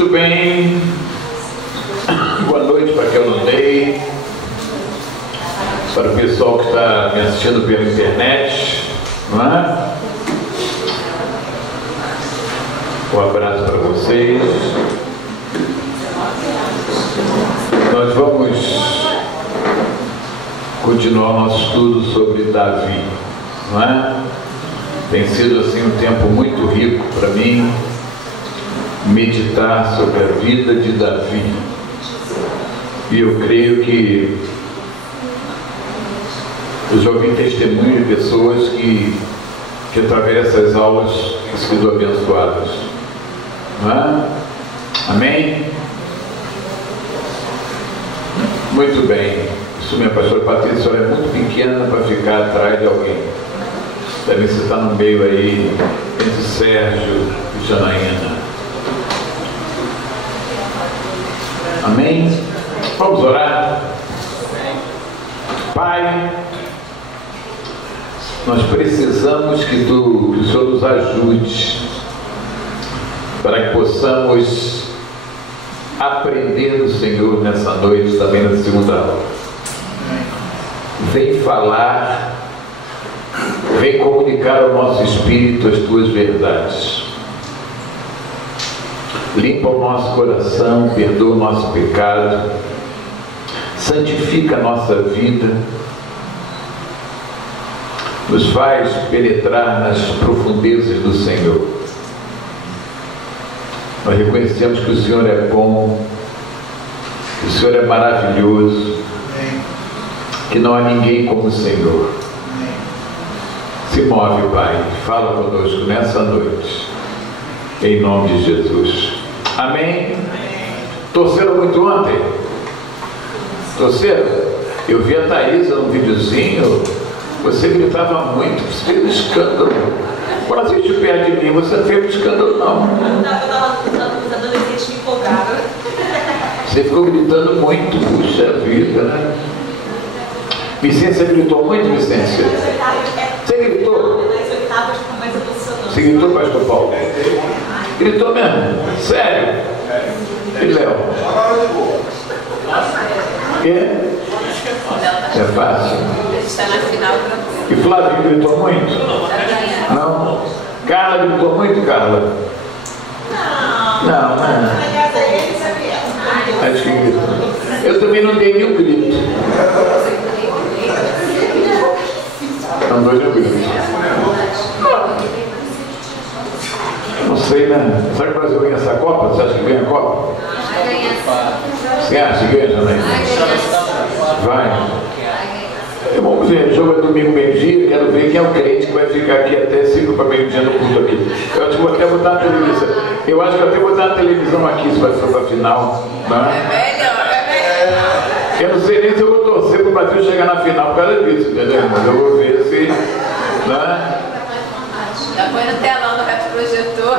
Muito bem, boa noite para quem eu não dei, para o pessoal que está me assistindo pela internet, não é? Um abraço para vocês. Nós vamos continuar nosso estudo sobre Davi, não é? Tem sido assim um tempo muito rico para mim meditar sobre a vida de Davi, e eu creio que eu já ouvi testemunho de pessoas que através dessas aulas têm sido abençoadas, não é? Amém? Muito bem. Isso, minha pastora Patrícia, a senhora é muito pequena para ficar atrás de alguém. Deve estar no meio aí entre Sérgio e Janaína. Amém? Vamos orar? Pai, nós precisamos que o Senhor nos ajude para que possamos aprender do Senhor nessa noite, também na segunda aula. Vem falar, vem comunicar ao nosso espírito as tuas verdades. Limpa o nosso coração, perdoa o nosso pecado, santifica a nossa vida, nos faz penetrar nas profundezas do Senhor. Nós reconhecemos que o Senhor é bom, que o Senhor é maravilhoso, que não há ninguém como o Senhor. Se move, Pai, fala conosco nessa noite, em nome de Jesus. Amém? Torceram muito ontem? Torceram? Eu vi a Thaisa num videozinho, você gritava muito, você fez um escândalo. Quando assiste perto de mim, você não fez um escândalo, não. Os adolescentes me empolgaram. Você ficou gritando muito, puxa vida, né? Vicência gritou muito, Vicência? Você gritou? Nas oitavas ficou mais emocionante. Você gritou, pastor Paulo? Gritou mesmo? Sério? E Léo? Quê? É fácil. Está na final. E Flávio gritou muito? Não? Carla gritou muito, Carla? Não, não. Acho que gritou. Eu também não dei nenhum grito. Não dou nenhum grito. Não sei, né? Será que o Brasil ganha essa Copa? Você acha que ganha a Copa? Você acha que ganha, Janaína? Vai. Vamos ver, o jogo é domingo meio-dia, quero ver quem é o crente que vai ficar aqui até 5 para meio-dia no culto aqui. Eu acho que vou até botar na televisão. Eu acho que até vou botar na televisão aqui se vai ser para a final. Né? Eu não sei nem se eu vou torcer para o Brasil chegar na final por causa disso, entendeu? Mas eu vou ver se. Né? Já põe no telão do retroprojetor.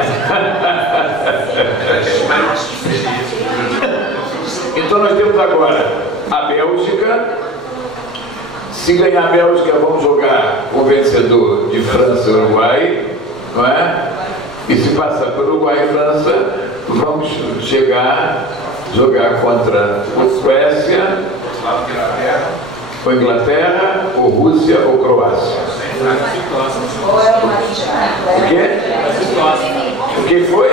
Então nós temos agora a Bélgica. Se ganhar a Bélgica, vamos jogar o vencedor de França e Uruguai, não é? E se passar por Uruguai e França, vamos jogar contra a Suécia, ou Inglaterra, ou Rússia, ou Croácia. O quê? O que foi?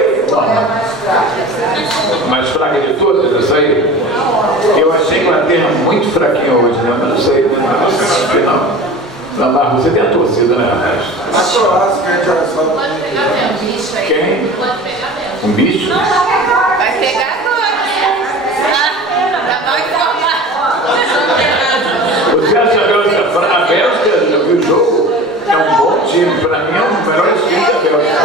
Mais fraca de todas, essa aí? Eu achei a Inglaterra muito fraquinha hoje, né? Mas não sei, né? Não, mas você tem a torcida, né, rapaz? A Croácia, que a gente olha só. Pode pegar mesmo, bicho aí. Quem? Pode pegar mesmo. Um bicho? Vai pegar agora. Tá mal informado. Você acha a Bélgica, eu vi o jogo, é um bom time, para mim é o melhor time da Bélgica.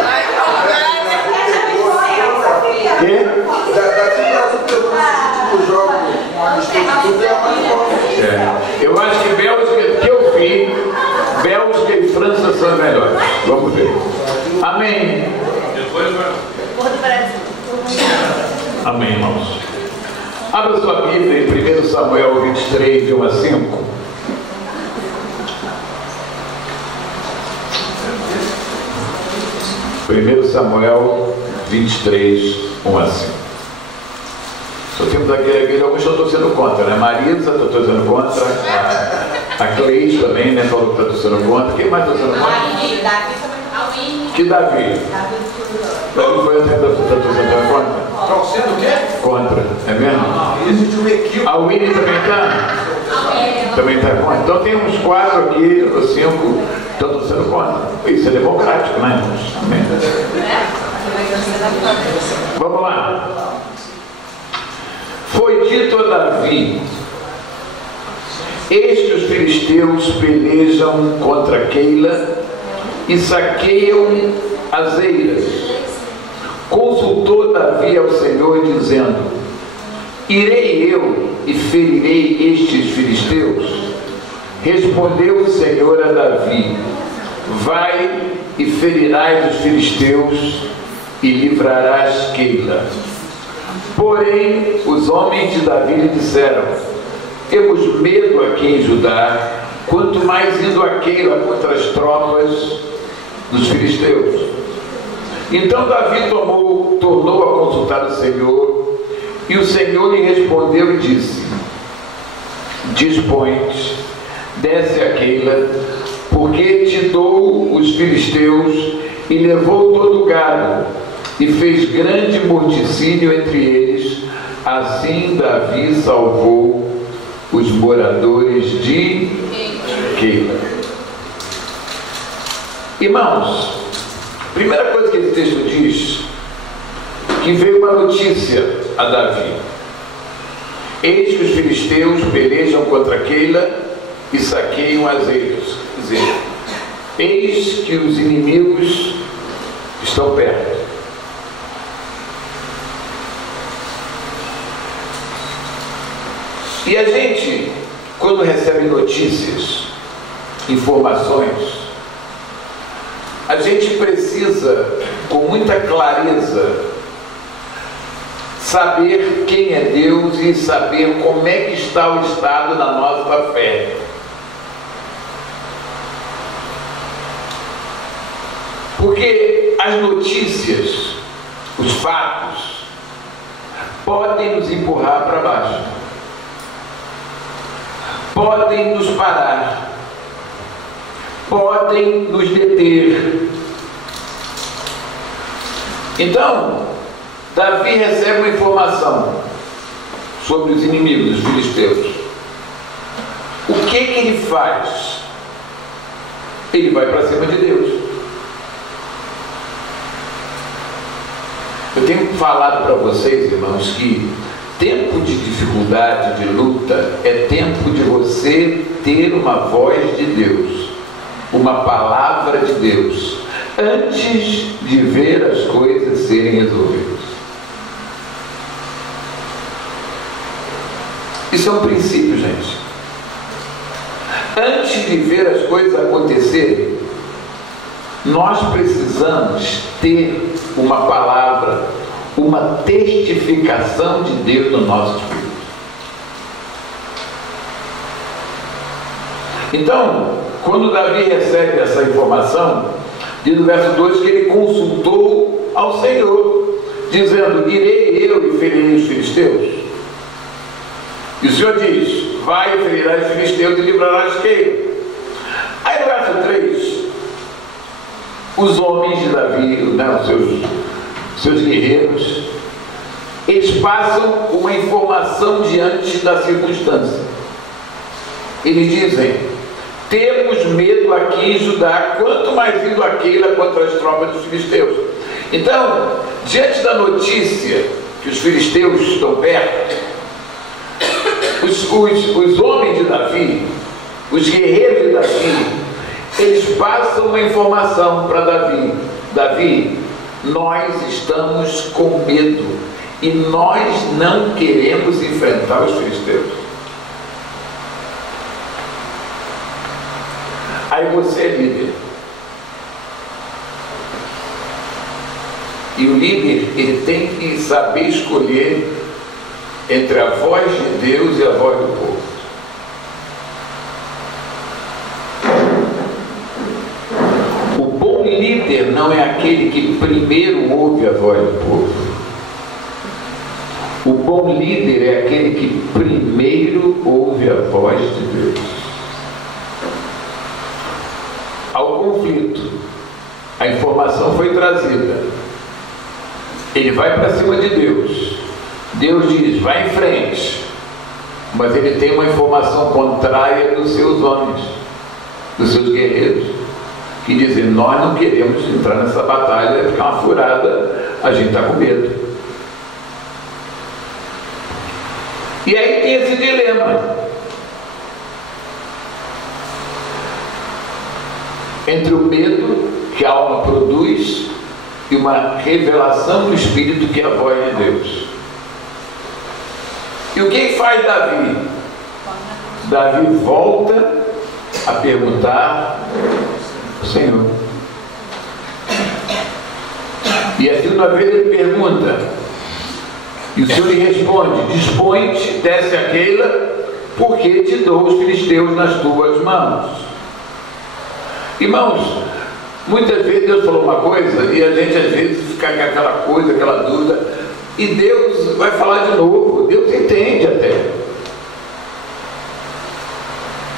Quê? Eu acho que Bélgica, que eu vi, Bélgica e França são melhores. Vamos ver. Amém. Amém, irmãos. Abra sua Bíblia em 1 Samuel 23, de 1 a 5. 1 Samuel 23, 1 a 5. Nós temos aqui na igreja, alguns estão torcendo contra, né? Marisa está torcendo contra, a Cleis também, né? Falou que está torcendo contra. Quem mais está torcendo contra? Que Davi? Davi foi até está torcendo contra? Torcendo o quê? Contra, é mesmo? Existe um equívoco. A Winnie também está? Também está contra. Então tem uns 4 aqui, ou 5, que estão torcendo contra. Isso é democrático, né, irmãos? Amém. Vamos lá. Foi dito a Davi: eis que os filisteus pelejam contra Keila e saqueiam as eiras. Consultou Davi ao Senhor, dizendo: irei eu e ferirei estes filisteus? Respondeu o Senhor a Davi: vai e ferirás os filisteus e livrarás Keila. Porém, os homens de Davi lhe disseram: temos medo aqui em Judá, quanto mais indo a Keila contra as tropas dos filisteus. Então Davi tornou a consultar o Senhor, e o Senhor lhe respondeu e disse: dispõe-te, desce a Keila, porque te dou os filisteus. E levou todo o gado, e fez grande morticínio entre eles. Assim Davi salvou os moradores de Keila. Irmãos, primeira coisa que esse texto diz, que veio uma notícia a Davi: eis que os filisteus pelejam contra Keila e saqueiam as eiras. Quer dizer, eis que os inimigos estão perto. E a gente, quando recebe notícias, informações, a gente precisa, com muita clareza, saber quem é Deus e saber como é que está o estado da nossa fé. Porque as notícias, os fatos, podem nos empurrar para baixo, podem nos parar, podem nos deter. Então, Davi recebe uma informação sobre os inimigos, os filisteus. O que ele faz? Ele vai para cima de Deus. Eu tenho falado para vocês, irmãos, que tempo de dificuldade, de luta, é tempo de você ter uma voz de Deus, uma palavra de Deus, antes de ver as coisas serem resolvidas. Isso é um princípio, gente. Antes de ver as coisas acontecerem, nós precisamos ter uma palavra, uma testificação de Deus no nosso espírito. Então, quando Davi recebe essa informação, diz no verso 2 que ele consultou ao Senhor, dizendo: irei eu e ferirei os filisteus? E o Senhor diz: vai e ferirás os filisteus e livrarás Keila. Aí no verso 3, os homens de Davi, né, os seus guerreiros, eles passam uma informação diante da circunstância. Eles dizem: temos medo aqui em Judá, quanto mais indo a Keila contra as tropas dos filisteus. Então, diante da notícia que os filisteus estão perto, os homens de Davi, os guerreiros de Davi, eles passam uma informação para Davi: Davi, nós estamos com medo e nós não queremos enfrentar os filisteus. Aí você é líder. E o líder, ele tem que saber escolher entre a voz de Deus e a voz do povo. O bom líder não é aquele que primeiro ouve a voz do povo. O bom líder é aquele que primeiro ouve a voz de Deus. Ao conflito, a informação foi trazida. Ele vai para cima de Deus. Deus diz, vai em frente. Mas ele tem uma informação contrária dos seus homens, dos seus guerreiros, que dizem, nós não queremos entrar nessa batalha, é ficar uma furada, a gente está com medo. E aí tem esse dilema entre o medo que a alma produz e uma revelação do Espírito que é a voz de Deus. E o que faz Davi? Davi volta a perguntar ao Senhor. E a segunda vez ele pergunta, e o Senhor lhe responde, dispõe-te, desce a Keila, porque te dou os filisteus nas tuas mãos. Irmãos, muitas vezes Deus falou uma coisa e a gente às vezes fica com aquela coisa, aquela dúvida, e Deus vai falar de novo. Deus entende até.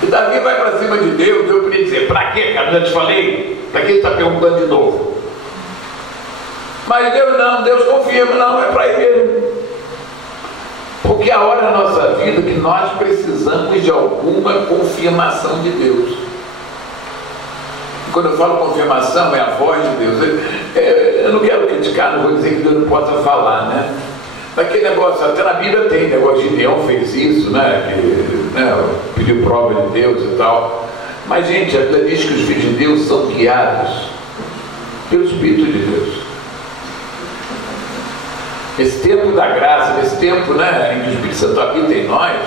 E Davi vai para cima de Deus. Deus podia dizer, para quê, cara? Já te falei. Para que ele está perguntando de novo? Mas Deus não, Deus confirma, não, é para ele mesmo. Porque a hora da nossa vida que nós precisamos de alguma confirmação de Deus. Quando eu falo confirmação, é a voz de Deus. Eu não quero criticar, não vou dizer que Deus não possa falar, né? Daquele negócio, até na Bíblia tem negócio de Gideão fez isso, né? Que, né? Pediu prova de Deus e tal. Mas, gente, a Bíblia diz que os filhos de Deus são guiados pelo Espírito de Deus. Esse tempo da graça, nesse tempo, né, em que o Espírito Santo habita em nós,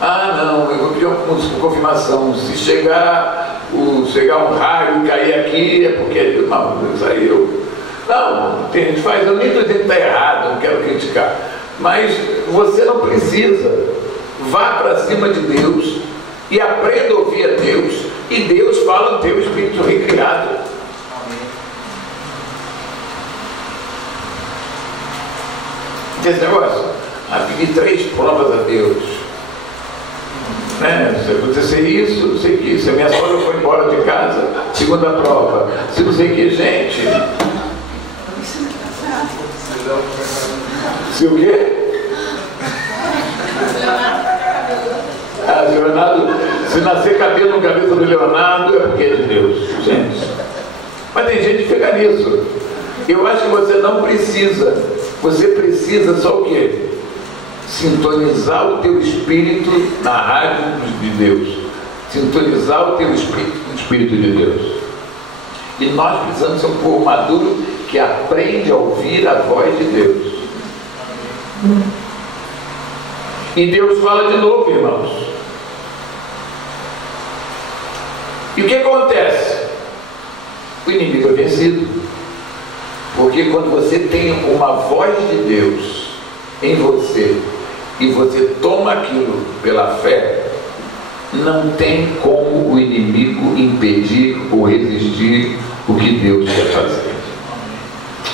não, eu vou pedir uma confirmação. Se chegar um raio e cair aqui, é porque não, Deus saiu. Não, tem gente que faz, eu nem estou dizendo que está errado, não quero criticar. Mas você não precisa. Vá para cima de Deus e aprenda a ouvir a Deus, e Deus fala no teu espírito recriado. Esse negócio, pedir 3 provas a Deus, né? Se acontecer isso, não sei o que, se a minha sogra foi embora de casa, segunda prova, se não sei o que, gente, se o quê? Leonardo, se nascer cabelo no cabeça do Leonardo, é porque é de Deus, gente. Mas tem gente que fica nisso. Eu acho que você não precisa. Você precisa só o quê? Sintonizar o teu espírito na rádio de Deus. Sintonizar o teu espírito no Espírito de Deus. E nós precisamos ser um povo maduro que aprende a ouvir a voz de Deus. E Deus fala de novo, irmãos. E o que acontece? O inimigo é vencido. Porque quando você tem uma voz de Deus em você e você toma aquilo pela fé, não tem como o inimigo impedir ou resistir o que Deus quer fazer.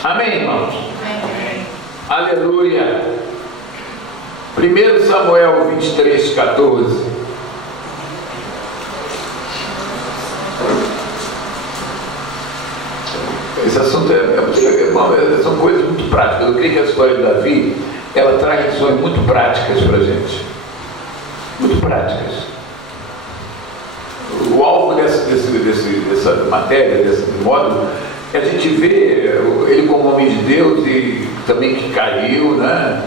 Amém, irmãos? Amém. Aleluia. 1 Samuel 23, 14. Esse assunto são coisas muito práticas. Eu creio que a história de Davi, ela traz lições muito práticas para a gente. Muito práticas. O alvo dessa matéria, desse modo, é a gente ver ele como homem de Deus e também que caiu, né?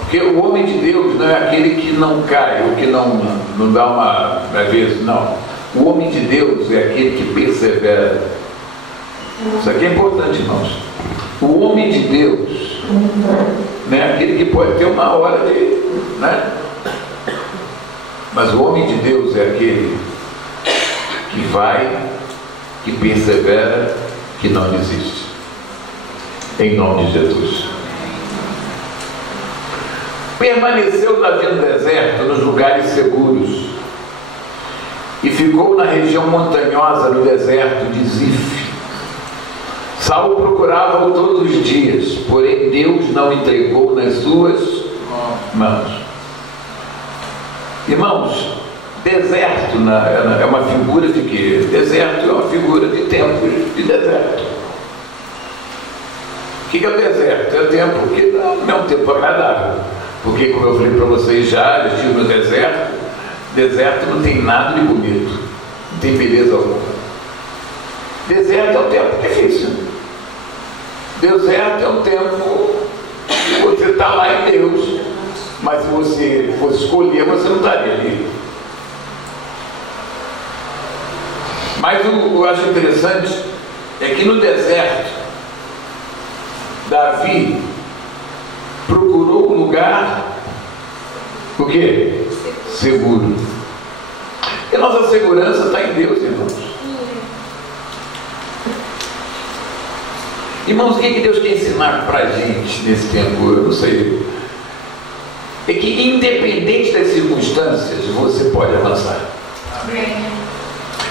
Porque o homem de Deus não é aquele que não cai, ou que não dá uma vez, não. O homem de Deus é aquele que persevera. Isso aqui é importante, irmãos. O homem de Deus, né, aquele que pode ter uma hora de, né? Mas o homem de Deus é aquele que vai, que persevera, que não desiste. Em nome de Jesus. Permaneceu Davi no deserto, nos lugares seguros, e ficou na região montanhosa do deserto de Zif. Saul procurava-o todos os dias, porém Deus não entregou nas suas mãos. Irmãos, deserto é uma figura de quê? Deserto é uma figura de tempos de deserto. O que é o deserto? É o tempo que não é um tempo agradável. Porque, como eu falei para vocês já, eu estive no deserto. Deserto não tem nada de bonito, não tem beleza alguma. Deserto é um tempo difícil. Deserto é um tempo que você está lá em Deus, mas se você fosse escolher, você não estaria ali. Mas eu acho interessante é que no deserto, Davi procurou um lugar, o quê? Seguro. E nossa segurança está em Deus, irmãos. Irmãos, o que Deus quer ensinar para a gente nesse tempo? Eu não sei. É que independente das circunstâncias, você pode avançar. Amém.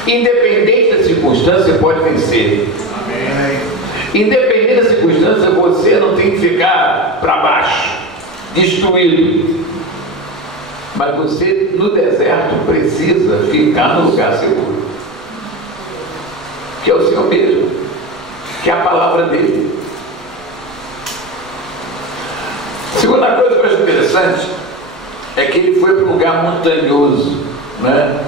Independente das circunstâncias, você pode vencer. Amém. Independente das circunstâncias, você não tem que ficar para baixo, destruído. Mas você, no deserto, precisa ficar no lugar seguro, que é o Senhor mesmo, que é a palavra dele. Segunda coisa que eu acho interessante é que ele foi para um lugar montanhoso, né?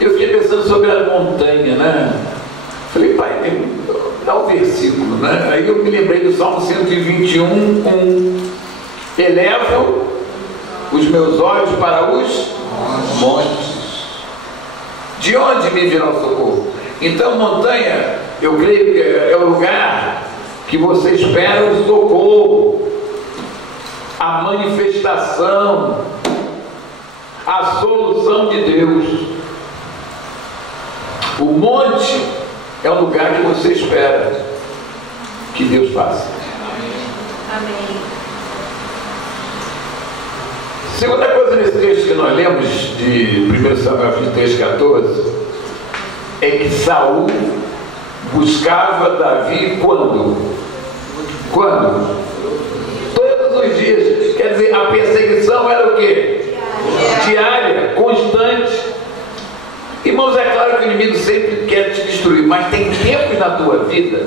Eu fiquei pensando sobre a montanha, né? Falei, pai, dá um versículo, né? Aí eu me lembrei do Salmo 121, elevo os meus olhos para os montes. De onde me virá o socorro? Então, montanha, eu creio que é o lugar que você espera o socorro, a manifestação, a solução de Deus. O monte é o lugar que você espera que Deus faça. Amém. Segunda coisa nesse texto que nós lemos de 1 Samuel 23,14 é que Saul buscava Davi quando? Quando? Todos os dias. Quer dizer, a perseguição era o quê? Diária, constante. Irmãos, é claro que o inimigo sempre quer te destruir, mas tem tempos na tua vida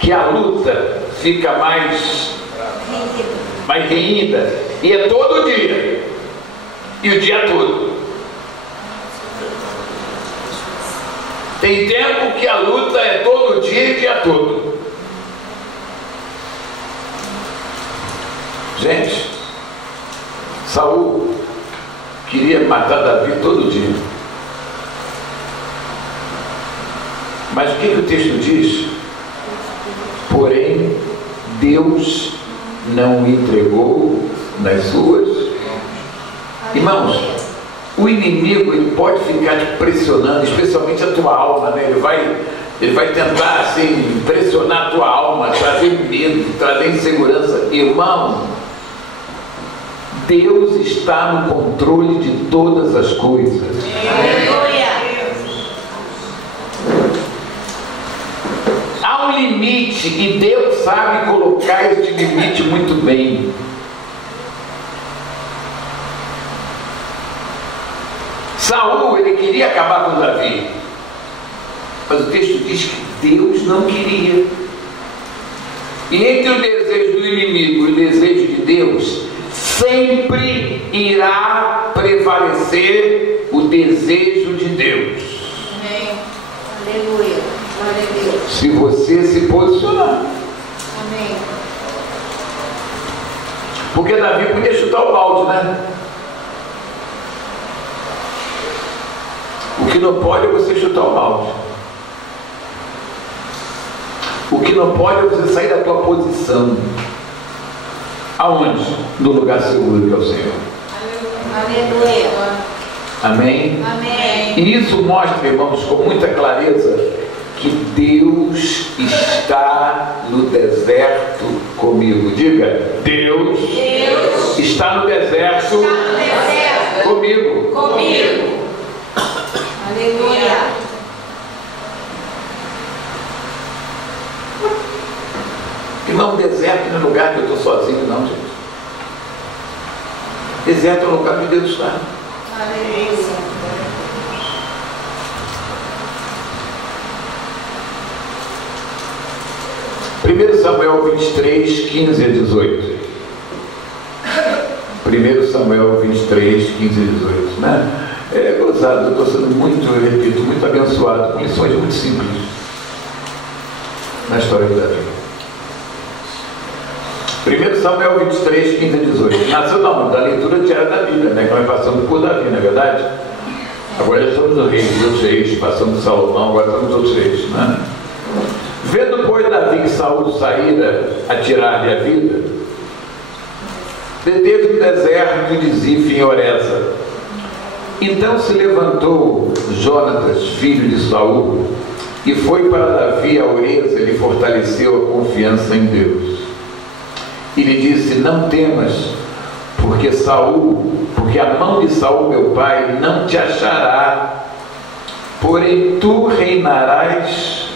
que a luta fica mais renhida, e é todo dia, e o dia todo. Tem tempo que a luta é todo dia e o dia todo. Gente, Saul queria matar Davi todo dia. Mas o que o texto diz? Porém, Deus não entregou nas suas. Irmãos, o inimigo ele pode ficar te pressionando, especialmente a tua alma, né? Ele vai tentar assim, pressionar a tua alma, trazer medo, trazer insegurança. Irmão, Deus está no controle de todas as coisas. Há um limite e Deus sabe colocar este limite muito bem. Saul, ele queria acabar com Davi, mas o texto diz que Deus não queria. E entre o desejo do inimigo e o desejo de Deus, sempre irá prevalecer o desejo de Deus. Amém. Aleluia. Glória a Deus. Se você se posicionar. Amém. Porque Davi podia chutar o balde, né? O que não pode é você chutar o balde. O que não pode é você sair da tua posição. Aonde? No lugar seguro que é o Senhor. Aleluia. Amém? Amém. E isso mostra, irmãos, com muita clareza que Deus está no deserto comigo. Diga, Deus está no deserto, comigo. Aleluia. lugar que eu estou sozinho, não, gente. Deserto é o lugar onde Deus está. Primeiro Samuel 23, 15 a 18. 1 Samuel 23, 15 a 18, né? É gozado, eu estou sendo muito, eu repito, muito abençoado, com lições muito simples na história da vida. 1 Samuel 23, 15 a 18. Nasceu da leitura diária da Bíblia, né? Que vai passando por Davi, não é verdade? Agora já estamos no rei dos outros reis, passando de Salomão, agora estamos nos outros reis, né? Vendo, pois, Davi que Saúl saíra a tirar-lhe a vida, deteve no deserto de Zif em Oreza. Então se levantou Jonatas, filho de Saúl, e foi para Davi a Oreza e lhe fortaleceu a confiança em Deus. E lhe disse: não temas, porque a mão de Saúl, meu pai, não te achará, porém tu reinarás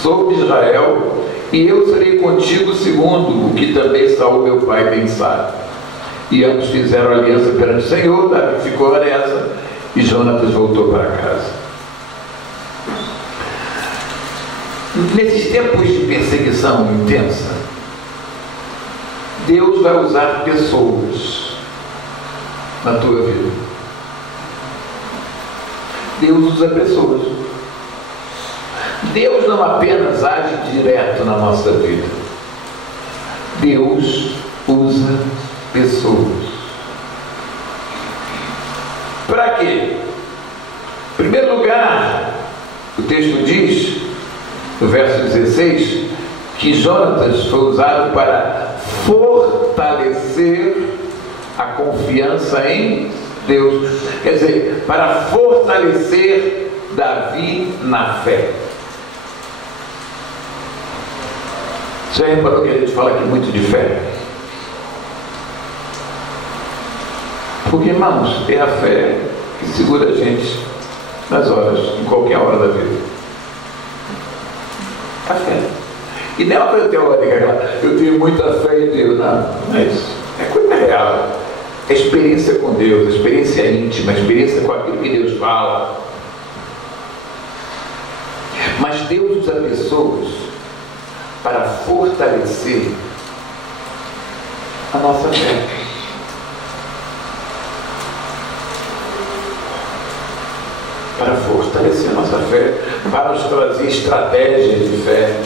sobre Israel, e eu serei contigo segundo o que também Saúl, meu pai, pensar. E ambos fizeram aliança perante o Senhor. Davi ficou em Oreza e Jonatas voltou para casa. Nesses tempos de perseguição intensa, Deus vai usar pessoas na tua vida. Deus usa pessoas. Deus não apenas age direto na nossa vida. Deus usa pessoas. Para quê? Em primeiro lugar, o texto diz, no verso 16, que Jonatas foi usado para fortalecer a confiança em Deus. Quer dizer, para fortalecer Davi na fé. Você já reparou que a gente fala aqui muito de fé? Porque, irmãos, é a fé que segura a gente nas horas, em qualquer hora da vida. A fé. E não é uma coisa teórica, eu tenho muita fé em Deus, não é isso. É coisa real. É experiência com Deus, a experiência íntima, a experiência com aquilo que Deus fala. Mas Deus usa pessoas para fortalecer a nossa fé. Para fortalecer a nossa fé, para nos trazer estratégias de fé.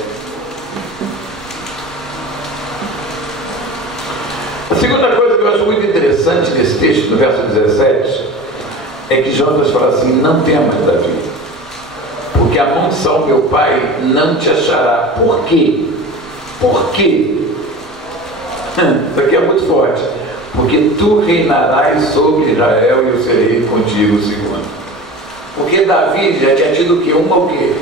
A segunda coisa que eu acho muito interessante nesse texto, no verso 17, é que Jonatas fala assim: não temas, Davi, porque a mão de Saúl, meu pai, não te achará. Por quê? Por quê? Isso aqui é muito forte. Porque tu reinarás sobre Israel e eu serei contigo segundo. Porque Davi já tinha tido o quê? Uma o quê?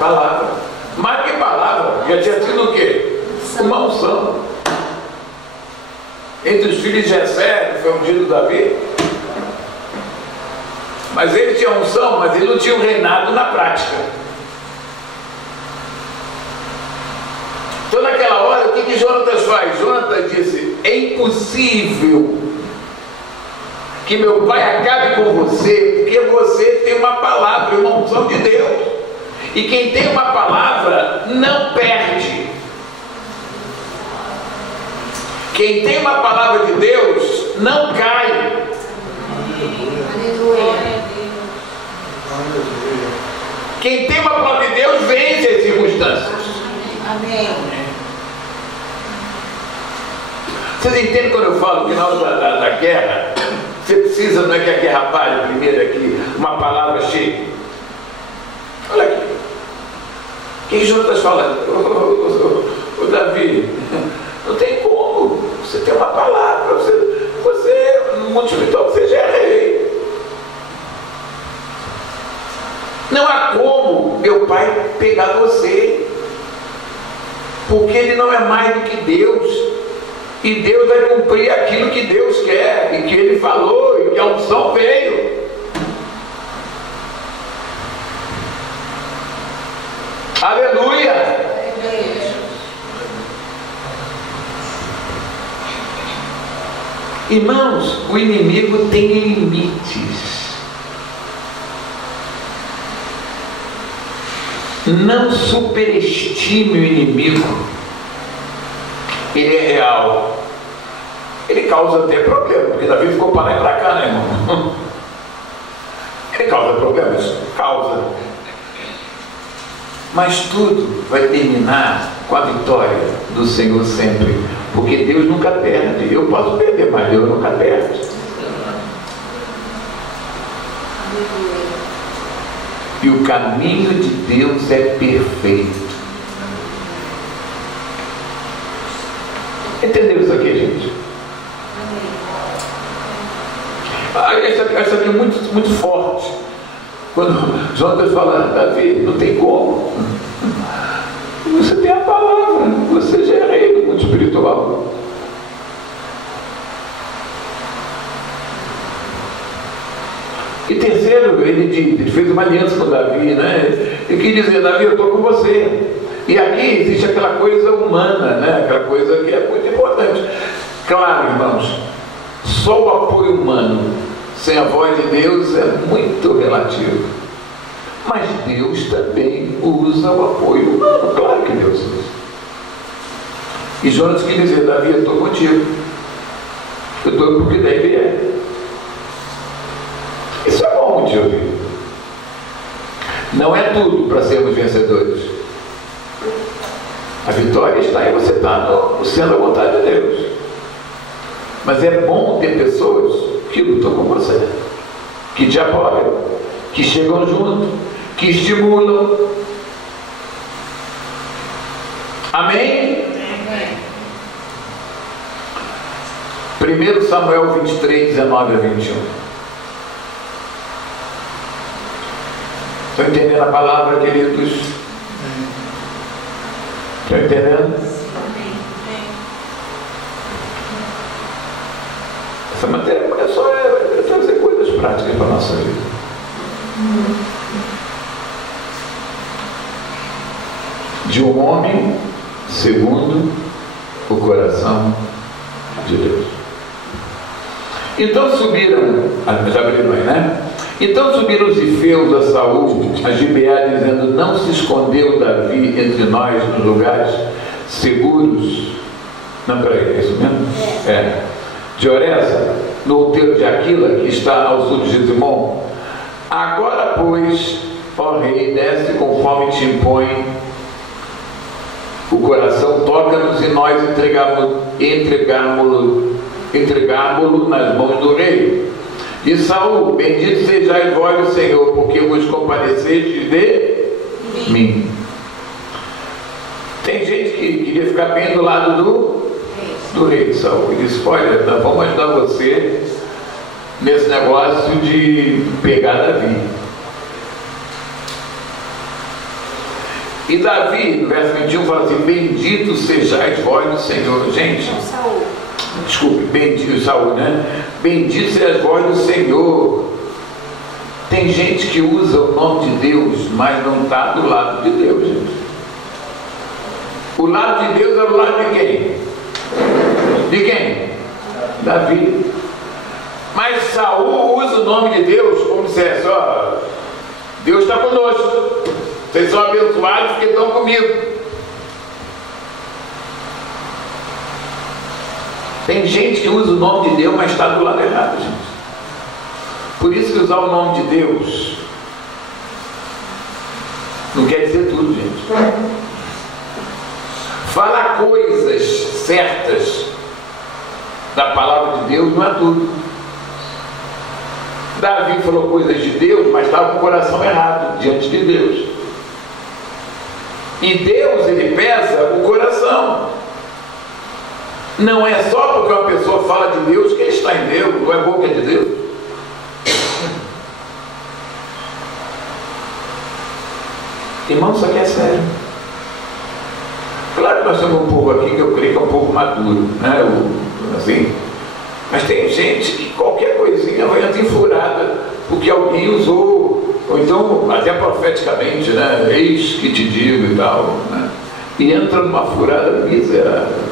Palavra. Mais que palavra, já tinha tido o quê? Uma unção. Entre os filhos de Jessé, que foi ungido Davi. Mas ele tinha unção, mas ele não tinha um reinado na prática. Então naquela hora, o que Jonatas faz? Jonatas disse: é impossível que meu pai acabe com você, porque você tem uma palavra, uma unção de Deus. E quem tem uma palavra não perde. Quem tem uma palavra de Deus não cai. Quem tem uma palavra de Deus vence as circunstâncias. Amém. Vocês entendem quando eu falo que na hora da guerra, você precisa, não é que a guerra pare primeiro aqui, uma palavra cheia. Olha aqui. Quem Jonatas fala? Ô Davi, não tem como. Você tem uma palavra, você no mundo espiritual, você já é rei. Não há como meu pai pegar você, porque ele não é mais do que Deus. E Deus vai cumprir aquilo que Deus quer, e que Ele falou, e que a unção veio. Aleluia! Irmãos, o inimigo tem limites. Não superestime o inimigo. Ele é real. Ele causa até problema, porque Davi ficou para lá e para cá, né, irmão? Ele causa problemas? Causa. Mas tudo vai terminar com a vitória do Senhor sempre. Porque Deus nunca perde. Eu posso perder, mas Deus nunca perde. E o caminho de Deus é perfeito. Entenderam isso aqui, gente? Essa aqui é muito forte. Quando Jonas fala, Davi, não tem como. Você tem a palavra, você já é rei do mundo espiritual. E terceiro, ele fez uma aliança com Davi, né? Ele quis dizer, Davi, eu estou com você. E aqui existe aquela coisa humana, né? Aquela coisa que é muito importante. Claro, irmãos, só o apoio humano sem a voz de Deus é muito relativo. Mas Deus também usa o apoio humano, claro que Deus usa. E Jonas quis dizer, Davi, eu estou contigo. Eu estou porque deve é. Isso é bom de ouvir. Não é tudo para sermos vencedores. A vitória está em você estar sendo a vontade de Deus. Mas é bom ter pessoas que lutam com você, que te apoiam, que chegam junto, que estimulam. Amém? 1 Samuel 23, 19 a 21. Estão entendendo a palavra, queridos? Estão entendendo? Essa matéria é só trazer coisas práticas para a nossa vida. De um homem segundo o coração de Deus. Então subiram, já abriram aí, né? Então subiram os ifeus a Saul, a Gibeá, dizendo, não se escondeu Davi entre nós nos lugares seguros. Não, peraí, é isso mesmo? É. De Oreza, no outeiro de Aquila, que está ao sul de Gesimon. Agora, pois, ó rei, desce conforme te impõe o coração, toca-nos e nós entregámo-lo nas mãos do rei. E Saul, bendito sejais vós do Senhor, porque vos compadecestes de mim. Tem gente que queria ficar bem do lado do rei Saul. Ele disse, olha, nós vamos ajudar você nesse negócio de pegar Davi. E Davi, no verso 21, fala assim, bendito sejais vós do Senhor. Gente, desculpe, bendito Saul, né? Bendito sejais vós do Senhor. Tem gente que usa o nome de Deus, mas não está do lado de Deus, gente. O lado de Deus é o lado de quem? De quem? Davi. Mas Saul usa o nome de Deus como se é só, Deus está conosco. Vocês são abençoados porque estão comigo. Tem gente que usa o nome de Deus, mas está do lado errado, gente. Por isso que usar o nome de Deus não quer dizer tudo, gente. Falar coisas certas da palavra de Deus não é tudo. Davi falou coisas de Deus, mas estava com o coração errado diante de Deus. E Deus, ele pesa o coração. Não é só porque uma pessoa fala de Deus que ele está em Deus, não é boca de Deus. Irmão, isso aqui é sério. Claro que nós temos um povo aqui que eu creio que é um povo maduro, né? Assim, mas tem gente que qualquer coisinha vai entrar furada, porque alguém usou, ou então até profeticamente, né? Eis que te digo e tal, né? E entra numa furada miserável.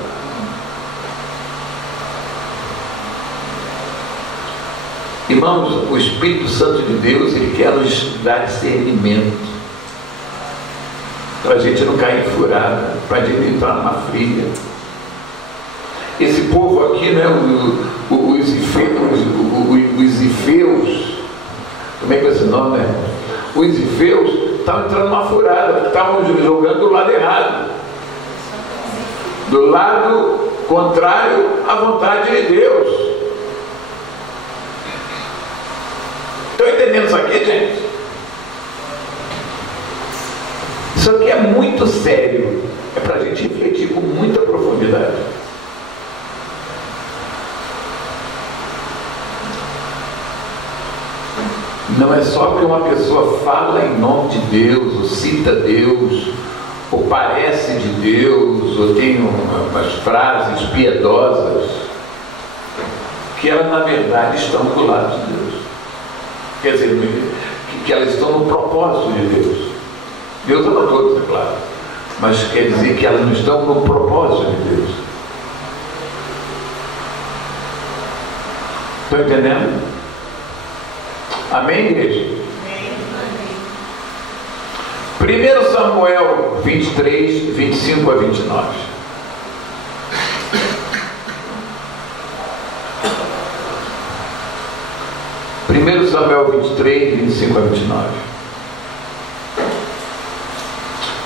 Irmãos, o Espírito Santo de Deus, ele quer nos dar discernimento, para a gente não cair em furada, para a gente entrar numa fria. Esse povo aqui, né, os ifeus, como é que é esse nome, né? Os ifeus estavam entrando numa furada, estavam jogando do lado errado, do lado contrário à vontade de Deus. Estão entendendo isso aqui, gente? Isso aqui é muito sério, é para a gente refletir com muita profundidade. Não é só porque uma pessoa fala em nome de Deus, ou cita Deus, ou parece de Deus, ou tem umas frases piedosas, que elas na verdade estão do lado de Deus. Quer dizer, que elas estão no propósito de Deus. Deus ama todos, é claro, mas quer dizer que elas não estão no propósito de Deus. Estão entendendo? Amém, igreja? 1 Samuel 23, 25 a 29. 1 Samuel 23, 25 a 29.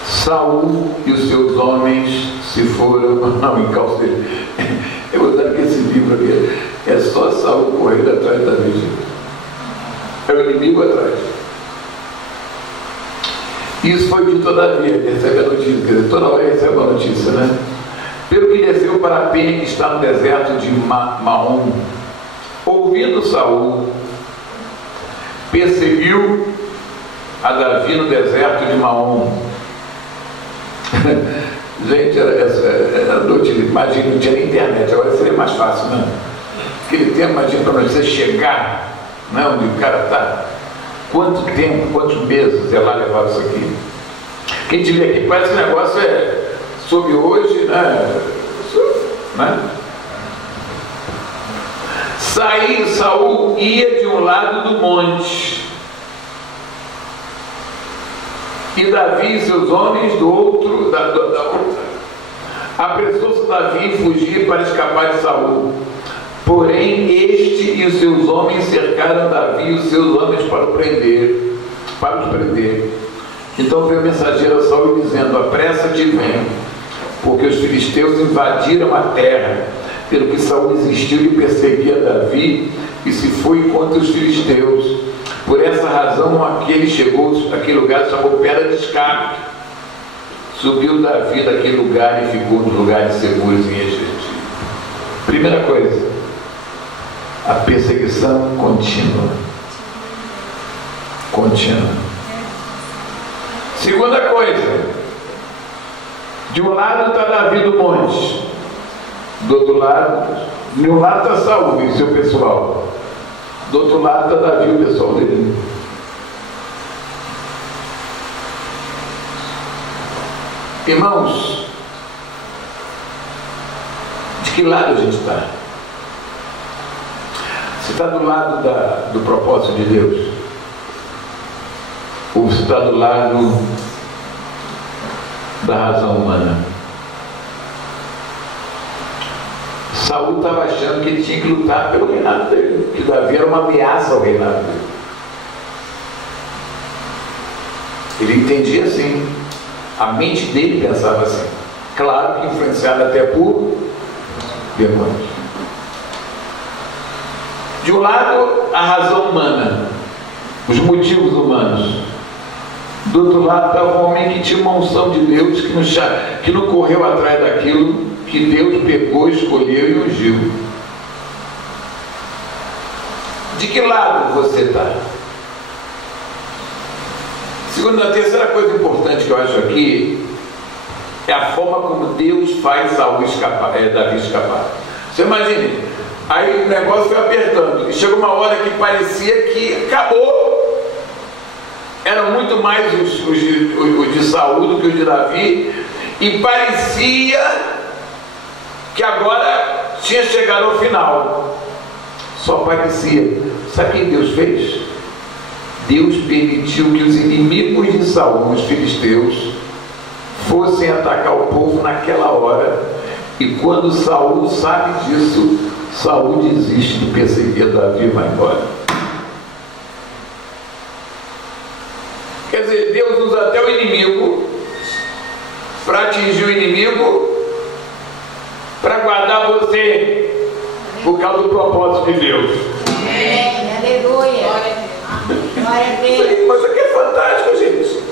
Saul e os seus homens se foram. Não, em calceiro. Eu vou dar que esse livro aqui é só Saul correndo atrás da Virgem. É o inimigo atrás. Isso foi de todavia, recebe a notícia, quer dizer, toda hora recebe a notícia, né? Pelo que desceu para Pen, que está no deserto de Maom, ouvindo Saul, perseguiu a Davi no deserto de Maom. Gente, era notícia, imagina, não tinha nem internet, agora seria mais fácil, né? Aquele tempo, imagina, para você chegar, né, onde o cara está. Quanto tempo, quantos meses ela levava isso aqui? Quem te vê aqui parece que o negócio é sobre hoje, né? Saiu, Saul ia de um lado do monte, e Davi e seus homens do outro, da outra. Apressou-se Davi em fugir para escapar de Saul. Porém, este e os seus homens cercaram Davi e os seus homens para os prender. Então veio o mensageiro a Saul dizendo: apressa-te e vem, porque os filisteus invadiram a terra. Pelo que Saul insistiu de perseguir a Davi e se foi contra os filisteus. Por essa razão, aquele chegou àquele lugar, chamou Pedra de Escape. Subiu Davi daquele lugar e ficou nos lugares seguros em Egito. Primeira coisa, a perseguição contínua. Segunda coisa, de um lado está Davi do monte, do outro lado, de um lado está Saul e seu pessoal, do outro lado está Davi e o pessoal dele. Irmãos, de que lado a gente está? Você está do lado do propósito de Deus? Ou você está do lado da razão humana? Saul estava achando que ele tinha que lutar pelo reinado dele, que Davi era uma ameaça ao reinado dele. Ele entendia assim, a mente dele pensava assim, claro que influenciado até por demônios. De um lado, a razão humana, os motivos humanos. Do outro lado estava um homem que tinha uma unção de Deus, que não correu atrás daquilo que Deus pegou, escolheu e ungiu. De que lado você está? Segunda, a terceira coisa importante que eu acho aqui é a forma como Deus faz Davi escapar. Você imagine, aí o negócio foi apertando e chegou uma hora que parecia que acabou. Eram muito mais os de Saul do que os de Davi, e parecia que agora tinha chegado ao final. Só parecia. sabe o que Deus fez? Deus permitiu que os inimigos de Saul, os filisteus, fossem atacar o povo naquela hora. E quando Saul sabe disso, Saul desiste de perseguir Davi e vai embora. Quer dizer, Deus usa até o inimigo para atingir o inimigo, para guardar você por causa do propósito de Deus. Amém. Aleluia. Glória a Deus. Mas isso aqui é fantástico, gente.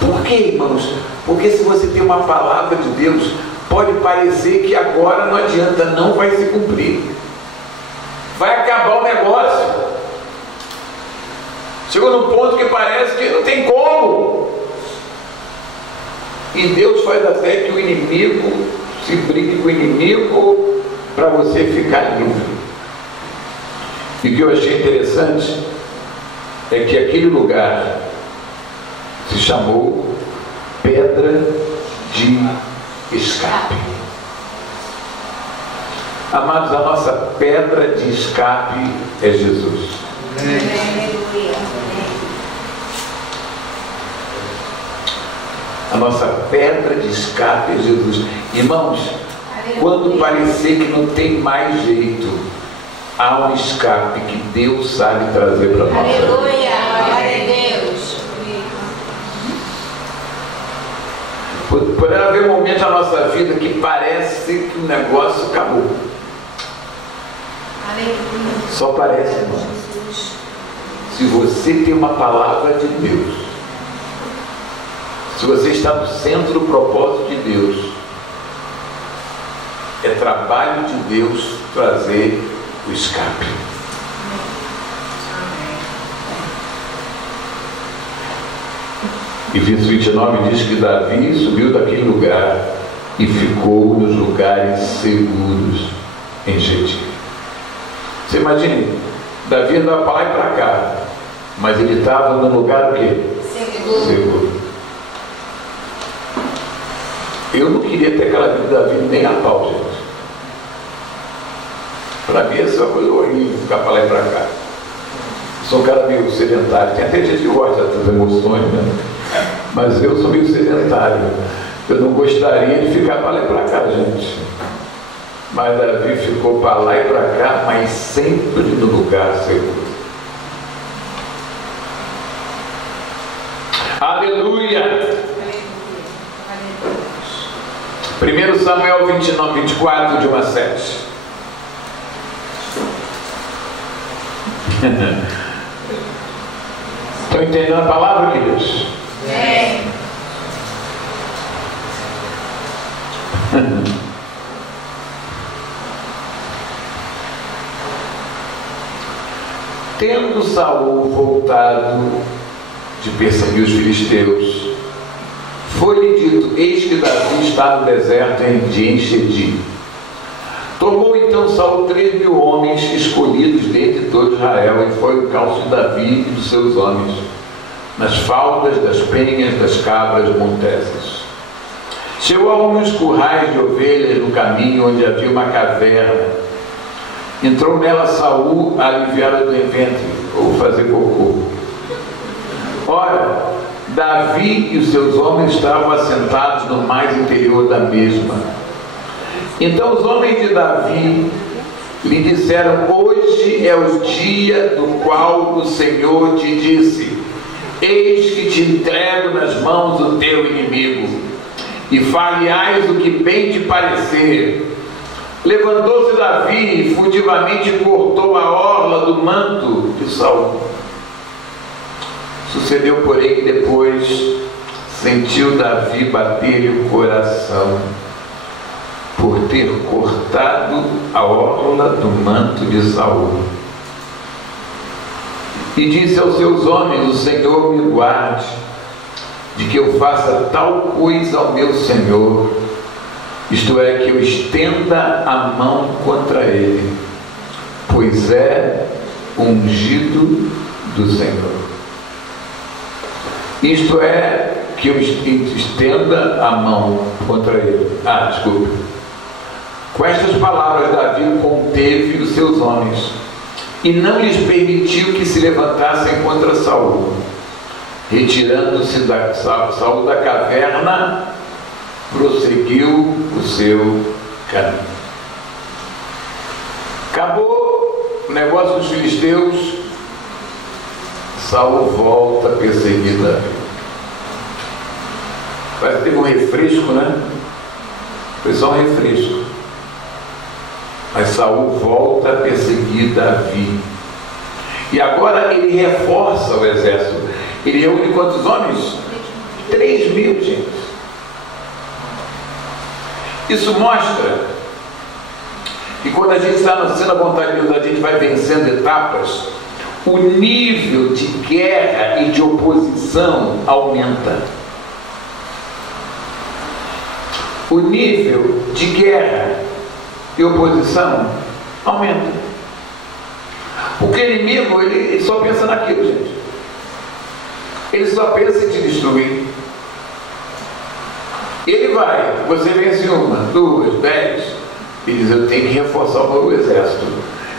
Por quê, irmãos? Porque se você tem uma palavra de Deus, pode parecer que agora não adianta, não vai se cumprir. Vai acabar o negócio. Chegou num ponto que parece que não tem como. E Deus faz até que o inimigo se brigue com o inimigo para você ficar livre. E o que eu achei interessante é que aquele lugar se chamou Pedra de Escape. Amados, a nossa pedra de escape é Jesus. Aleluia. A nossa pedra de escape é Jesus. Irmãos, quando parecer que não tem mais jeito, há um escape que Deus sabe trazer para nós. Aleluia. Glória a Deus. Poderá haver momentos na nossa vida que parece que o negócio acabou. Aleluia. Só parece, irmão. Se você tem uma palavra de Deus, se você está no centro do propósito de Deus, é trabalho de Deus trazer o escape. E verso 29 diz que Davi subiu daquele lugar e ficou nos lugares seguros em Jetim. Você imagine, Davi andava para lá e para cá, mas ele estava no lugar o quê? Seguro. Eu não queria ter aquela vida da vida nem a pau, gente. Para mim essa é uma coisa horrível, ficar para lá e para cá. Sou um cara meio sedentário, tem até gente que gosta dessas emoções, né? Mas eu sou meio sedentário. Eu não gostaria de ficar para lá e para cá, gente. Mas Davi ficou para lá e para cá, mas sempre no lugar seguro. Aleluia! 1 Samuel 29, 24, de 1 a 7. Estão entendendo a palavra, queridos? Sim. Tendo Saul voltado de perseguir os filisteus, foi-lhe dito: eis que Davi está no deserto de Enxedi. Tomou então Saul 3.000 homens escolhidos dentre todo Israel, e foi o encalço de Davi e dos seus homens, nas faldas das penhas das cabras montesas. Chegou a uns currais de ovelhas no caminho, onde havia uma caverna. Entrou nela Saul, aliviado do ventre, ou fazer cocô. Ora, Davi e os seus homens estavam assentados no mais interior da mesma. Então os homens de Davi lhe disseram: hoje é o dia do qual o Senhor te disse: eis que te entrego nas mãos do teu inimigo, e far-lhe-ás o que bem te parecer. Levantou-se Davi e furtivamente cortou a orla do manto de Saul. Sucedeu, porém, que depois sentiu Davi bater-lhe o coração por ter cortado a orla do manto de Saul. E disse aos seus homens: o Senhor me guarde de que eu faça tal coisa ao meu Senhor, isto é, que eu estenda a mão contra ele, pois é ungido do Senhor. Isto é, que eu estenda a mão contra ele. Desculpe. Com estas palavras, Davi conteve os seus homens e não lhes permitiu que se levantassem contra Saul. Retirando-se Saul da caverna, prosseguiu o seu caminho. Acabou o negócio dos filisteus. Saul volta a perseguir Davi. Parece que teve um refresco, né? Foi só um refresco. Mas Saul volta a perseguir Davi. E agora ele reforça o exército. Ele reúne quantos homens? 3.000, gente. Isso mostra que quando a gente está sendo a vontade de Deus, a gente vai vencendo etapas, o nível de guerra e de oposição aumenta. O nível de guerra e oposição aumenta. Porque o inimigo, ele só pensa naquilo, gente. Ele só pensa em te destruir. Ele vai, você vence 1, 2, 10, e diz: eu tenho que reforçar o meu exército,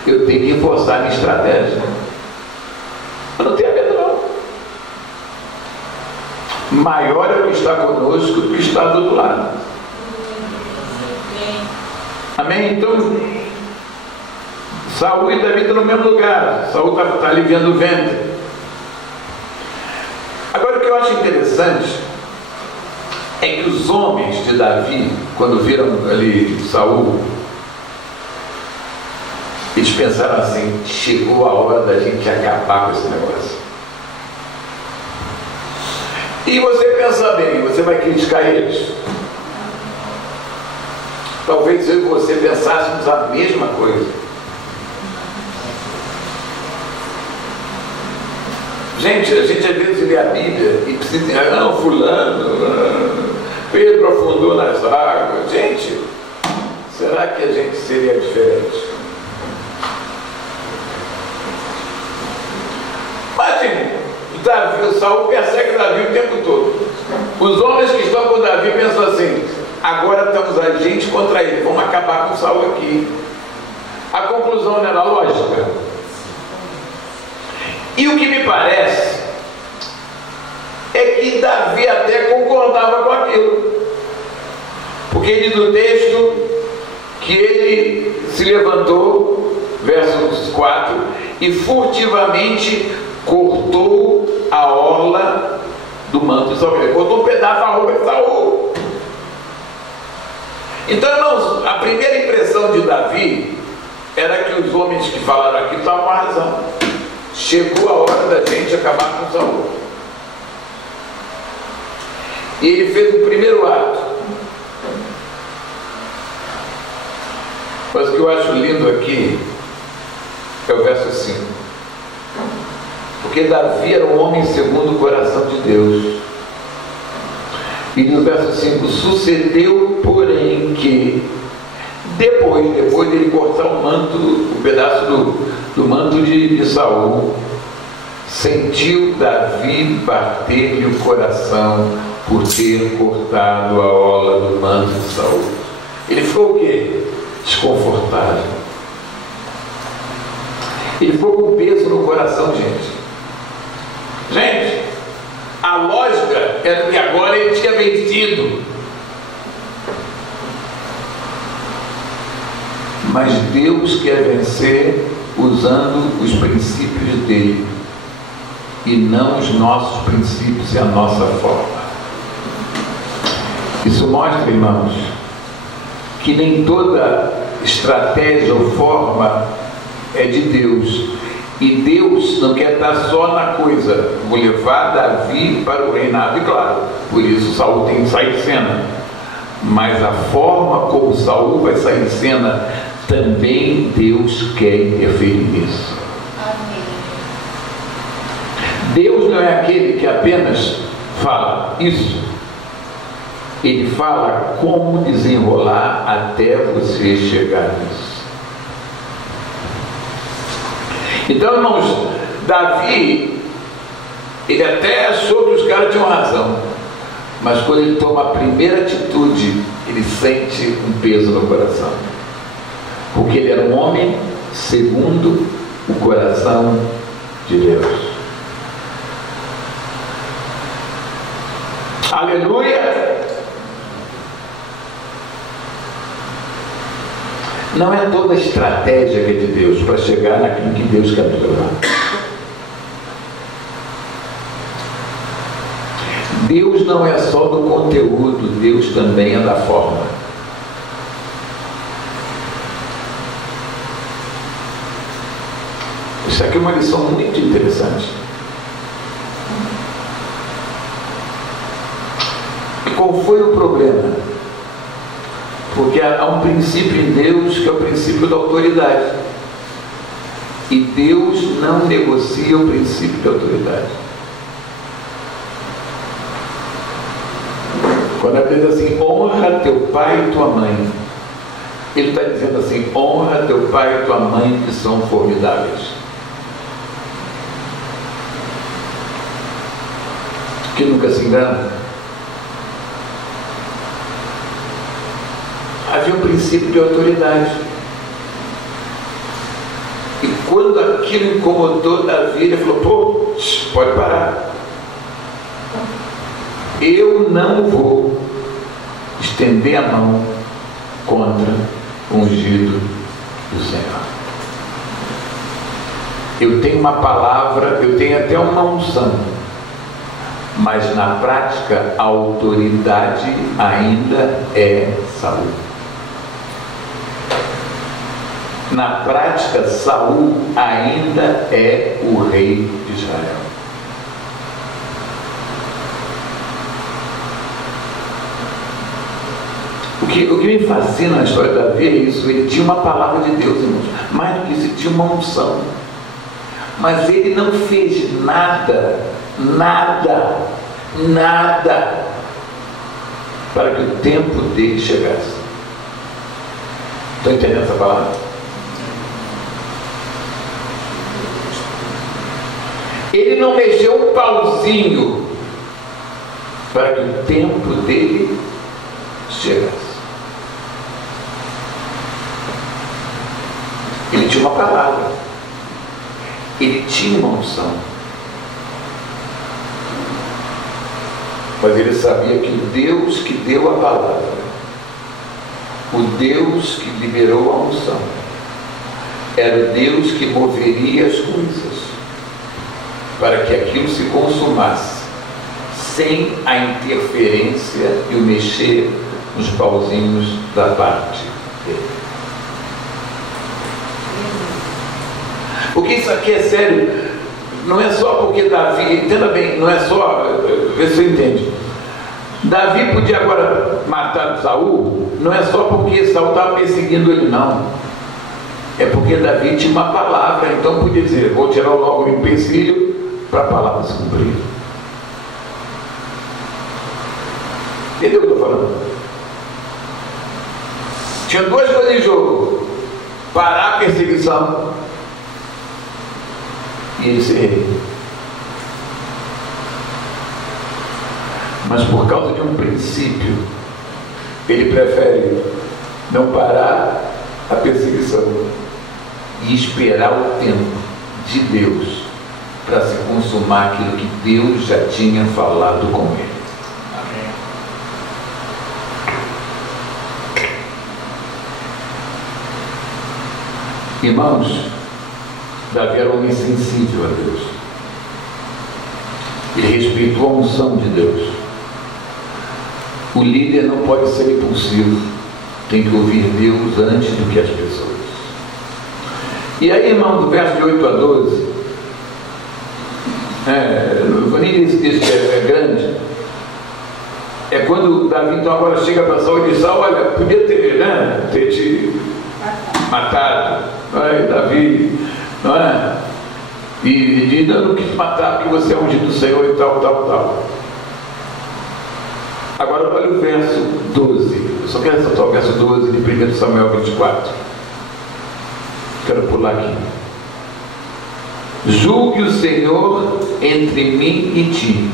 eu tenho que reforçar a minha estratégia. Mas não tenha medo, não. Maior é o que está conosco do que está do outro lado. Amém? Então, Saul e Davi estão no mesmo lugar. Saul está aliviando o ventre. Agora, o que eu acho interessante é que os homens de Davi, quando viram ali Saul, eles pensaram assim: chegou a hora da gente acabar com esse negócio. E você pensa bem, você vai criticar eles? Talvez eu e você pensássemos a mesma coisa. Gente, a gente às vezes lê a Bíblia e precisa dizer: não, fulano, Pedro afundou nas águas. Gente, será que a gente seria diferente? Imagine, Davi, Saul persegue Davi o tempo todo. Os homens que estão com Davi pensam assim: agora estamos a gente contra ele, vamos acabar com Saul aqui. A conclusão não era lógica. E o que me parece é que Davi até concordava com aquilo, porque diz no texto que ele se levantou, verso 4, e furtivamente cortou a orla do manto de Saul. Ele cortou um pedaço da roupa de Saul. Então, irmãos, a primeira impressão de Davi era que os homens que falaram aqui estavam com razão. Chegou a hora da gente acabar com Saul. E ele fez o primeiro ato. Mas o que eu acho lindo aqui é o verso 5. Porque Davi era um homem segundo o coração de Deus. E no verso 5: sucedeu, porém, que depois dele cortar o manto, o pedaço do manto de Saul, sentiu Davi bater-lhe o coração por ter cortado a orla do manto de Saul. Ele ficou o quê? Desconfortável. Ele ficou com peso no coração, gente. Gente, a lógica era que agora ele tinha vencido. Mas Deus quer vencer usando os princípios dele e não os nossos princípios e a nossa forma. Isso mostra, irmãos, que nem toda estratégia ou forma é de Deus. E Deus não quer estar só na coisa: vou levar Davi para o reinado. E claro, por isso Saul tem que sair de cena. Mas a forma como Saul vai sair de cena, também Deus quer interferir nisso. Amém. Deus não é aquele que apenas fala isso. Ele fala como desenrolar até você chegar nisso. Então, irmãos, Davi, ele até achou que os caras tinham razão, mas quando ele toma a primeira atitude, ele sente um peso no coração. porque ele era um homem segundo o coração de Deus. Aleluia! Não é toda a estratégia que é de Deus para chegar naquilo que Deus quer nos levar. Deus não é só do conteúdo, Deus também é da forma. Isso aqui é uma lição muito interessante. E qual foi o problema? Porque há um princípio em Deus que é o princípio da autoridade. E Deus não negocia o princípio da autoridade. Quando a Bíblia diz assim, honra teu pai e tua mãe, ele está dizendo assim, honra teu pai e tua mãe que são formidáveis. Que nunca se engana. Havia um princípio de autoridade. E quando aquilo incomodou Davi, ele falou, pô, pode parar. Eu não vou estender a mão contra o ungido do Senhor. Eu tenho uma palavra, eu tenho até uma unção, mas na prática a autoridade ainda é Saul. Na prática, Saul ainda é o rei de Israel. O que me fascina na história de Davi é isso. Ele tinha uma palavra de Deus, irmãos. Mais do que isso, ele tinha uma unção. Mas ele não fez nada para que o tempo dele chegasse. Estão entendendo essa palavra? Ele não mexeu um pauzinho para que o tempo dele chegasse. Ele tinha uma palavra, ele tinha uma unção, mas ele sabia que o Deus que deu a palavra, o Deus que liberou a unção, era o Deus que moveria as coisas para que aquilo se consumasse sem a interferência e o mexer nos pauzinhos da parte dele. Porque isso aqui é sério, não é só porque Davi, entenda bem, não é só, vê se você entende. Davi podia agora matar Saul, não é só porque Saul estava perseguindo ele, não. É porque Davi tinha uma palavra, então podia dizer, vou tirar logo o empecilho para a palavra se cumprir. Entendeu o que eu estou falando? Tinha duas coisas em jogo: parar a perseguição e ele ser rei. Mas por causa de um princípio, ele prefere não parar a perseguição e esperar o tempo de Deus para se consumar aquilo que Deus já tinha falado com ele. Amém. Irmãos, Davi era um homem sensível a Deus. Ele respeitou a unção de Deus. O líder não pode ser impulsivo, tem que ouvir Deus antes do que as pessoas. E aí, irmão, do verso de 8 a 12, não vou nem dizer que é grande, é quando Davi então agora chega para Saul e diz: olha, podia ter, ter te matado, Davi, não é? E diz: não quis matar porque você é ungido do Senhor e tal. Agora olha o verso 12, eu só quero ressaltar o verso 12 de 1 Samuel 24, quero pular aqui. Julgue o Senhor entre mim e ti,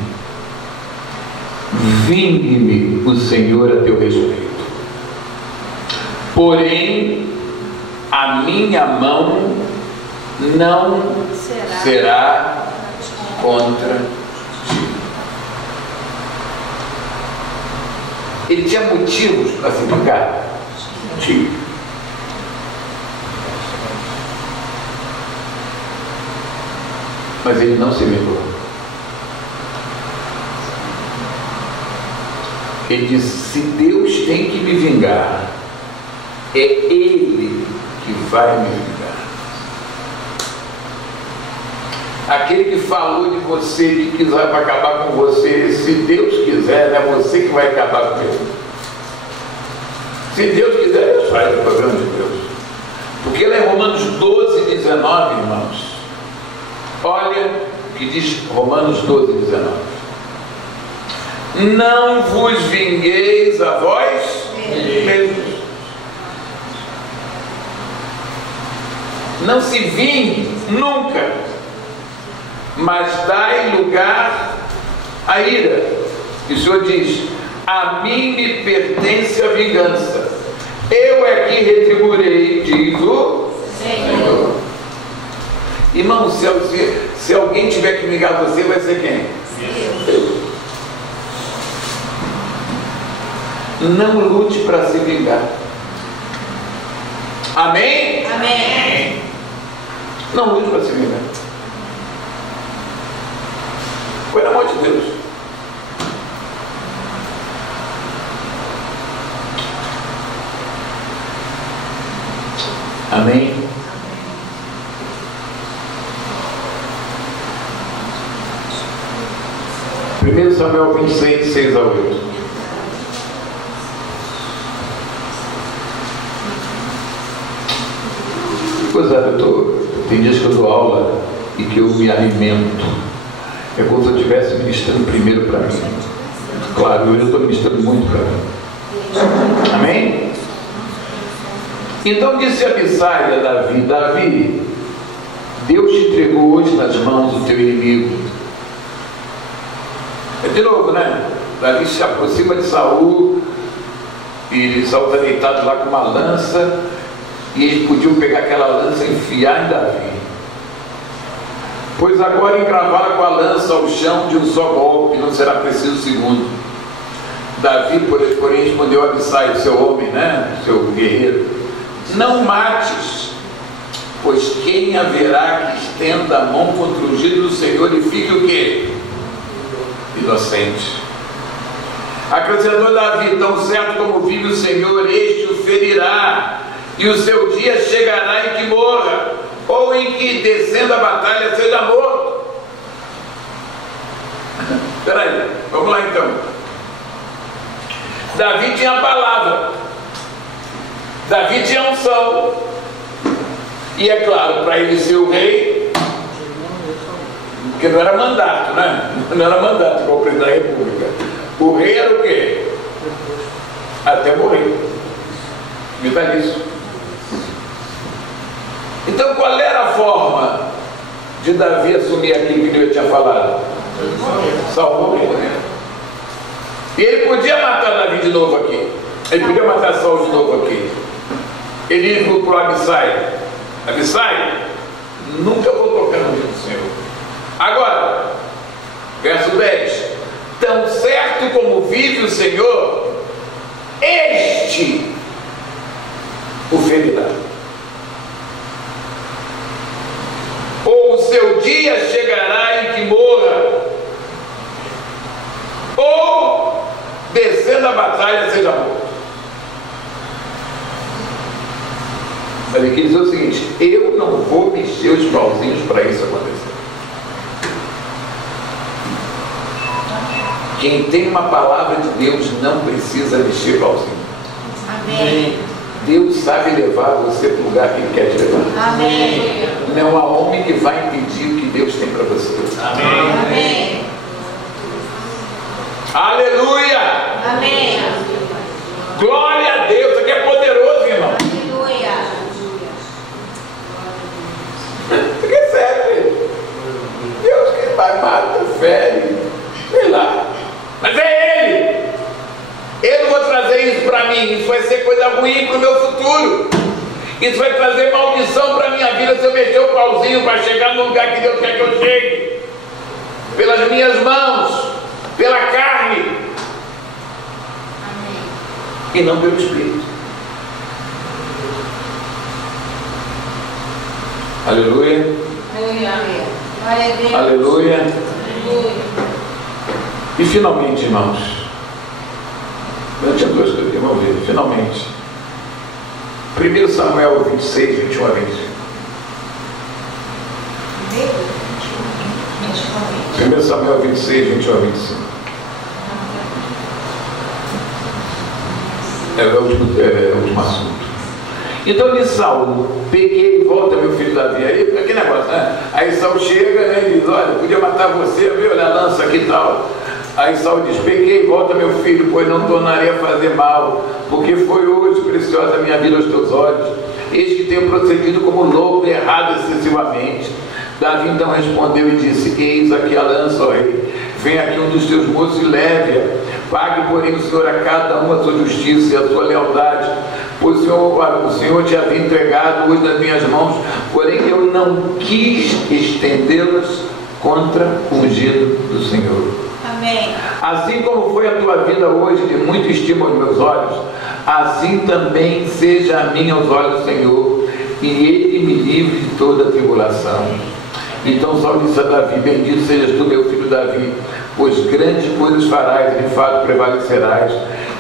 vingue-me o Senhor a teu respeito, porém a a minha mão não será contra ti. Ele tinha motivos para se vingar? Tinha. Mas ele não se vingou. Ele disse: se Deus tem que me vingar, é Ele que vai me vingar. Aquele que falou de você, que quiser acabar com você, se Deus quiser, não é você que vai acabar com ele. Se Deus quiser, Deus faz o programa de Deus. Porque lá em Romanos 12, 19, irmãos, olha o que diz Romanos 12, 19. Não vos vingueis a vós mesmos. Não se vingue nunca, mas dai lugar à ira. E o Senhor diz: a mim me pertence a vingança, eu é que retribuirei, diz o Senhor. Irmão, se alguém tiver que vingar você, vai ser quem? Deus. Não lute para se vingar. Amém? Amém. Não lute para se vingar. Foi na mão de Deus. Amém? 1 Samuel 26, 6 a 8. Pois é, tem dias que eu dou aula e que eu me alimento. É como se eu estivesse ministrando primeiro para mim. Claro, eu estou ministrando muito para mim. Amém? Então disse Abissai a Davi: Davi, Deus te entregou hoje nas mãos do teu inimigo. É de novo, né? Davi se aproxima de Saul, e Saul está deitado lá com uma lança, e eles podiam pegar aquela lança e enfiar em Davi. Pois agora encravá-la com a lança ao chão de um só golpe, não será preciso segundo. Davi, porém, respondeu a Abissai, seu homem, né? Seu guerreiro: não mates, pois quem haverá que estenda a mão contra o ungido do Senhor e fique o quê? Inocente. Acrescentou Davi: tão certo como vive o Senhor, este o ferirá, e o seu dia chegará em que morra, ou em que, descendo a batalha, seja morto. Espera aí, vamos lá então. Davi tinha a palavra, Davi tinha unção, e é claro, para ele ser o rei, porque não era mandato, né? Não era mandato igual o presidente da República. O rei era o quê? Até morrer. Me dá isso. Então qual era a forma de Davi assumir aquilo que Deus tinha falado? Salvou o rei. E ele podia matar Davi de novo aqui. Ele podia matar Saul de novo aqui. Ele ia para o Abissai: Abissai, nunca vou tocar no nome do Senhor. Agora, verso 10: tão certo como vive o Senhor, este o ferirá, ou o seu dia chegará em que morra, ou descendo a batalha seja morto. Mas ele quer dizer o seguinte: eu não vou mexer os pauzinhos para isso acontecer. Quem tem uma palavra de Deus não precisa mexer pauzinho. Amém. Deus sabe levar você para o lugar que Ele quer te levar. Amém. Não há homem que vai impedir o que Deus tem para você. Amém. Amém. Aleluia! Amém. Glória a Deus! Isso aqui é poderoso, irmão. Aleluia. Isso aqui é sério. Deus que vai, mata, fere, sei lá. Mas é Ele! Eu não vou trazer isso para mim, isso vai ser coisa ruim para o meu futuro. Isso vai trazer maldição para a minha vida se eu mexer o pauzinho para chegar no lugar que Deus quer que eu chegue. Pelas minhas mãos, pela carne. Amém. E não pelo Espírito. Aleluia. Aleluia. Glória a Deus. Aleluia. Aleluia. E finalmente, irmãos, eu tinha duas coisas que vão ver, finalmente. 1 Samuel 26, 21 a 25. 1 Samuel 26, 21 a 25. É o último assunto. Então disse Saul: peguei, volta meu filho Davi. Aí, aquele negócio, né? Aí Saul chega, né, e diz: olha, podia matar você, viu? Olha a lança aqui e tal. Aí Saul diz: peguei, volta meu filho, pois não tornarei a fazer mal, porque foi hoje preciosa a minha vida aos teus olhos. Eis que tenho procedido como louco e errado excessivamente. Davi então respondeu e disse: eis aqui a lança, ó rei. Vem aqui um dos teus moços e leve-a. Pague, porém, o Senhor a cada um a sua justiça e a sua lealdade, pois o Senhor te havia entregado hoje nas minhas mãos, porém eu não quis estendê-las contra o ungido do Senhor. Amém. Assim como foi a tua vida hoje de muito estima aos meus olhos, assim também seja a minha aos olhos do Senhor, e Ele me livre de toda tribulação. Então Saul disse a Davi: bendito sejas tu, meu filho Davi, pois grandes coisas farás e de fato prevalecerás.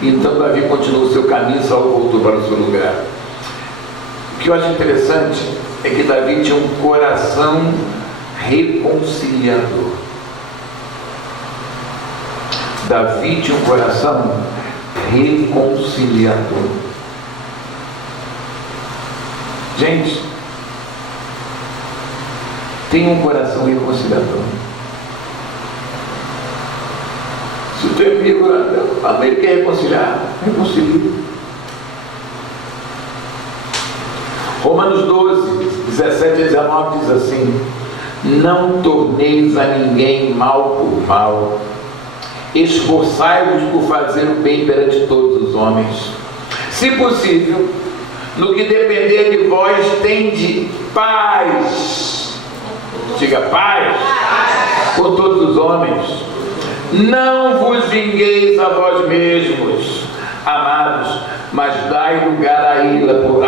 Então Davi continuou o seu caminho e Saul voltou para o seu lugar. O que eu acho interessante é que Davi tinha um coração reconciliador. Davi tinha um coração reconciliador. Gente, tem um coração reconciliador. Se o teu amigo, ele quer reconciliar, reconcilia. Romanos 12, 17 e 19 diz assim: não torneis a ninguém mal por mal, esforçai-vos por fazer o bem perante todos os homens. Se possível, no que depender de vós, tende paz. Diga: paz com todos os homens. Não vos vingueis a vós mesmos, amados, mas dai lugar à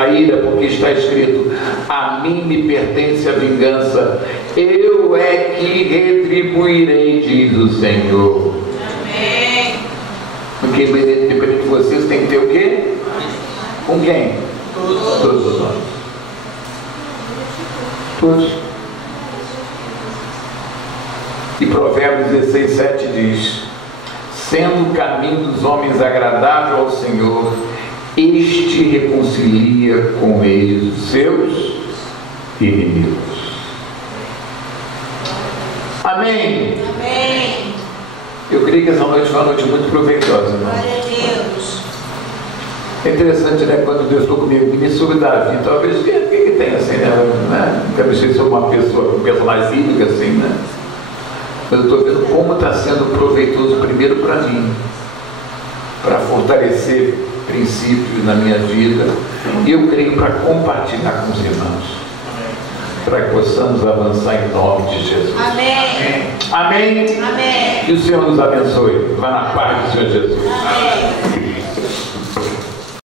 ira, porque está escrito: a mim me pertence a vingança, eu é que retribuirei, diz o Senhor. Amém. Porque independente de vocês, tem que ter o quê? Com quem? Todos os homens. Todos. E Provérbios 16, 7 diz: sendo o caminho dos homens agradável ao Senhor, este reconcilia com eles os seus inimigos. Amém? Amém. Eu creio que essa noite foi uma noite muito proveitosa, irmão. Glória a Deus. É interessante, né? Quando Deus falou comigo, me sobre Davi, talvez o que tem assim, né? Nunca me sei sobre uma pessoa, um personagem bíblico assim, né? Mas eu estou vendo como está sendo proveitoso primeiro para mim, para fortalecer princípios na minha vida, e eu creio para compartilhar com os irmãos, para que possamos avançar em nome de Jesus. Amém. Amém? Amém. Que o Senhor nos abençoe. Vá na paz do Senhor Jesus. Amém.